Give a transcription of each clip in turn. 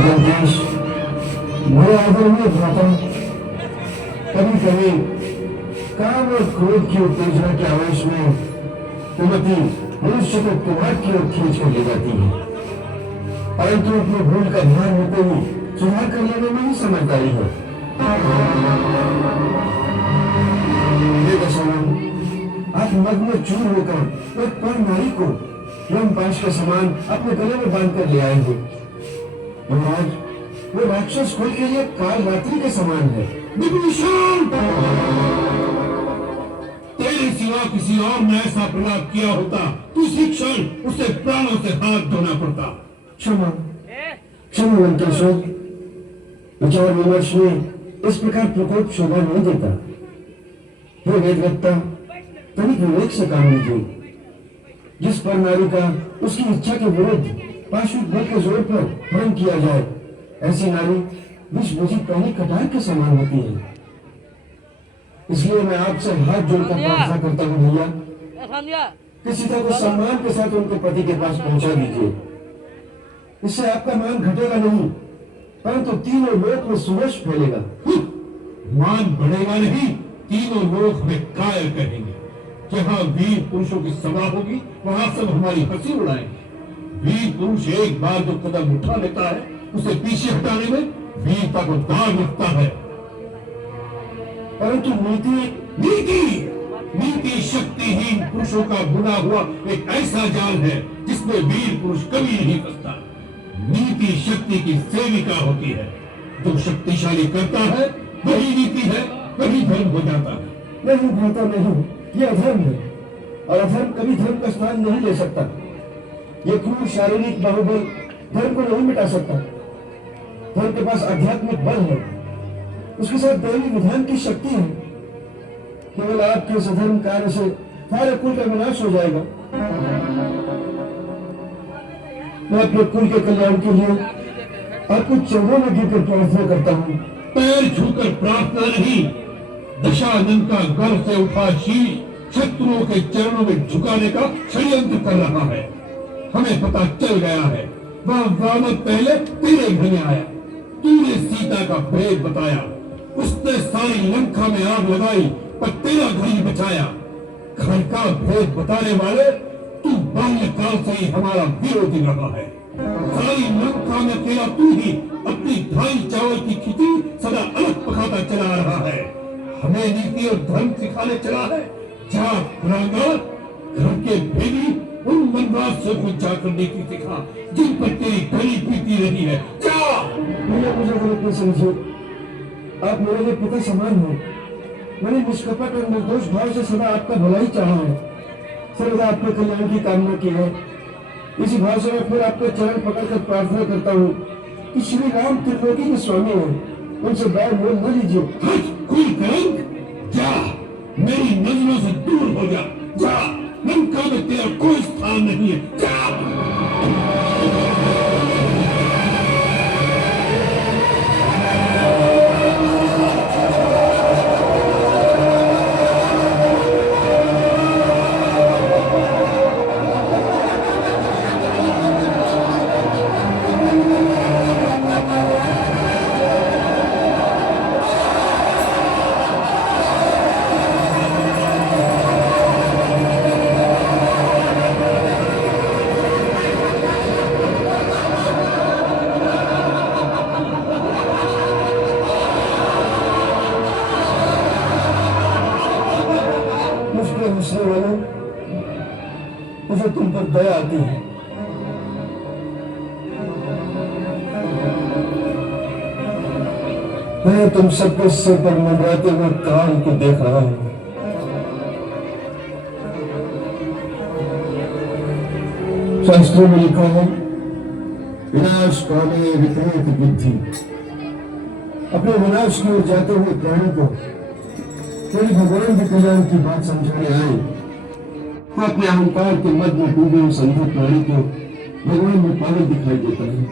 देश मेरे आदरणीय भ्राता, कभी कभी काम और क्रोध की उत्तेजना के आवेश में कुमति मनुष्य को कुमार की ओर खींच कर ले जाती है, परंतु अपनी भूल का ध्यान होते ही सुधार कर लेने में ही समझदारी है। आप मद में चूर होकर एक पर नारी को पाश का सामान अपने गले में बांध कर ले आए हो। महाराज, वो राक्षस कुल के लिए काल रात्रि के समान है। विभीषण, तेरे सिवा किसी और ने ऐसा प्रलाप किया होता तो इसी क्षण उसे प्राणों से हाथ धोना पड़ता। क्षमा क्षमा लंकेश्वर, विचार विमर्श में इस प्रकार प्रकोप शोभा नहीं देता। हे वेदवक्ता, तनिक विवेक से काम लीजिए। जिस पर नारी का उसकी इच्छा के विरुद्ध पाशविक बल के जोर पर हरण किया जाए, ऐसी नारी विष भोजी पहली कटार के समान होती है। इसलिए मैं आपसे हाथ जोड़कर प्रार्थना करता हूँ भैया, कि सीता को सम्मान के साथ उनके पति के पास पहुंचा दीजिए। इससे आपका मान घटेगा नहीं, परंतु तीनों लोक में सुयश फैलेगा। मान बढ़ेगा नहीं, तीनों लोग हमें कायर कहेंगे। जहाँ वीर पुरुषों की सभा होगी वहां सब हमारी हंसी उड़ाएंगे। वीर पुरुष एक बार जो कदम उठा लेता है उसे पीछे हटाने में वीरता को दाग लगता है। परंतु नीति शक्तिहीन पुरुषों का बुना हुआ एक ऐसा जाल है जिसमें वीर पुरुष कभी नहीं फंसता। नीति शक्ति की सेविका होती है। जो शक्तिशाली करता है वही नीति है, वही धर्म हो जाता है। नहीं भ्राता, नहीं, ये अधर्म है और अधर्म कभी धर्म का स्थान नहीं ले सकता। ये क्रूर शारीरिक बाहुबल धर्म को नहीं मिटा सकता। धर्म के पास आध्यात्मिक बल है, उसके साथ दैवी विधान की शक्ति है। केवल आपके इस अधर्म कार्य से सारे कुल का विनाश हो जाएगा। मैं अपने कुल के कल्याण के लिए आपको चरणों में गिरकर प्रार्थना करता हूँ। पैर छूकर प्रार्थना नहीं, दशानंद का गर्भ से उठा शीश शत्रुओं के चरणों में झुकाने का षड्यंत्र कर रहा है। हमें पता चल गया है। वह वामन पहले तेरे घर में आया, तूने सीता का भेद बताया, उसने सारी लंका में आग लगाई पर तेरा घर ही बचाया। घर का भेद बताने वाले तू बाल्यकाल से ही हमारा विरोधी रहा है। सारी लंका में तेरा तू ही अपनी ढाई चावल की खिचड़ी सदा अलग पकाता चला रहा है। हमें नीति और धर्म सिखाने चला है। जा गुलामगार, घर के भेदी उन वनवासियों को जाकर नीति सिखा जिन पर तेरी गली पीती रही है। जा। मुझे गलत नहीं समझिए, आप मेरे लिए पिता समान हो। मैंने निष्कपट और निर्दोष भाव से सदा आपका भलाई चाहा है, सर्वदा आपके कल्याण की कामना की है। इसी भाव से मैं फिर आपके चरण पकड़कर प्रार्थना करता हूँ कि श्री राम त्रिलोकी के स्वामी हैं, उनसे बैर मोल न लीजिए। जा, मेरी नजरों से दूर हो जा। जा, लंका में तेरा कोई स्थान नहीं है। जा। मुझे तुम पर दया आती है। मैं तुम सबके सिर पर मंडराते हुए काल को देख रहा हूं। शास्त्रों में लिखा है, विनाश काले विपरीत बुद्धि। अपने विनाश की ओर जाते हुए प्राणी को कोई भगवान के कल्याण की बात समझाने आए तो अपने अहंकार के मद में डूबे उस अंधे प्राणी को भगवान में पागल दिखाई देता है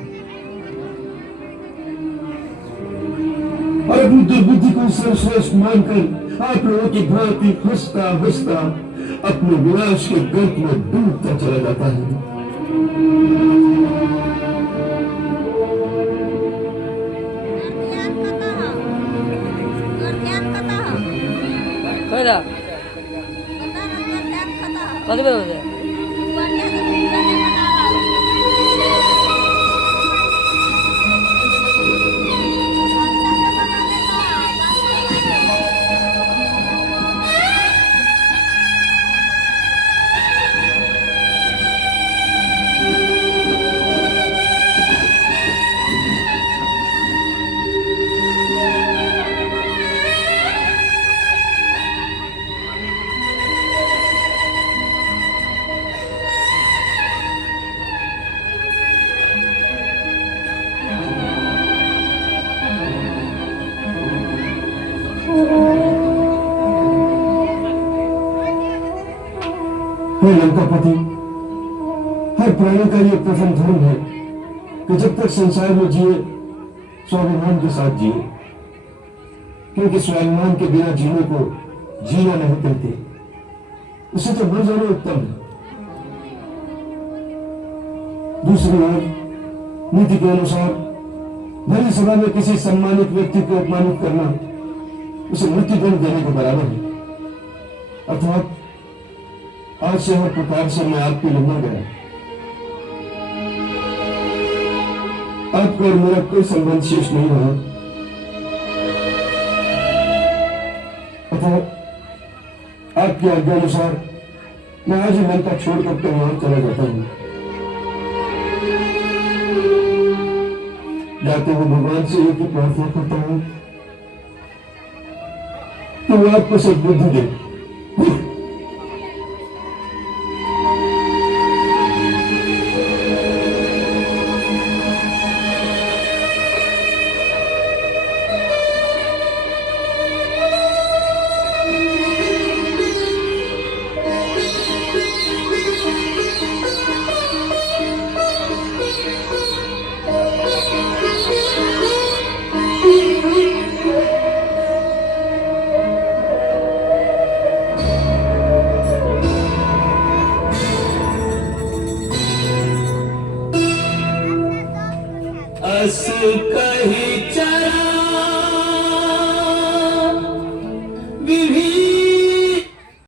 और अपनी दुर्बुद्धि को सर्वश्रेष्ठ मानकर आप लोगों की भांति हंसता हंसता अपने विनाश के गर्त में डूबता चला जाता है। बेटा कत पे होते हे लंकापति, हर प्राणी का ये प्रथम धर्म है कि जब तक संसार में जिए स्वाभिमान के साथ जिए, क्योंकि स्वाभिमान के बिना जीने को जीना नहीं कहते, उसे तो मर जाना उत्तम है। दूसरी ओर नीति के अनुसार भरी सभा में किसी सम्मानित व्यक्ति को अपमानित करना उसे मृत्युदंड देने के बराबर है। अर्थात आज से हर प्रकार से मैं आपकी लंबा गया, आपका और मेरा कोई संबंध शेष नहीं रहा, अतः आपकी आज्ञा अनुसार मैं आज ही मन का छोड़कर के वहां चला जाता हूं। जाते हुए भगवान से एक ही प्रार्थना करता हूं कि वो आपको सद्बुद्धि दे। अस कही चरा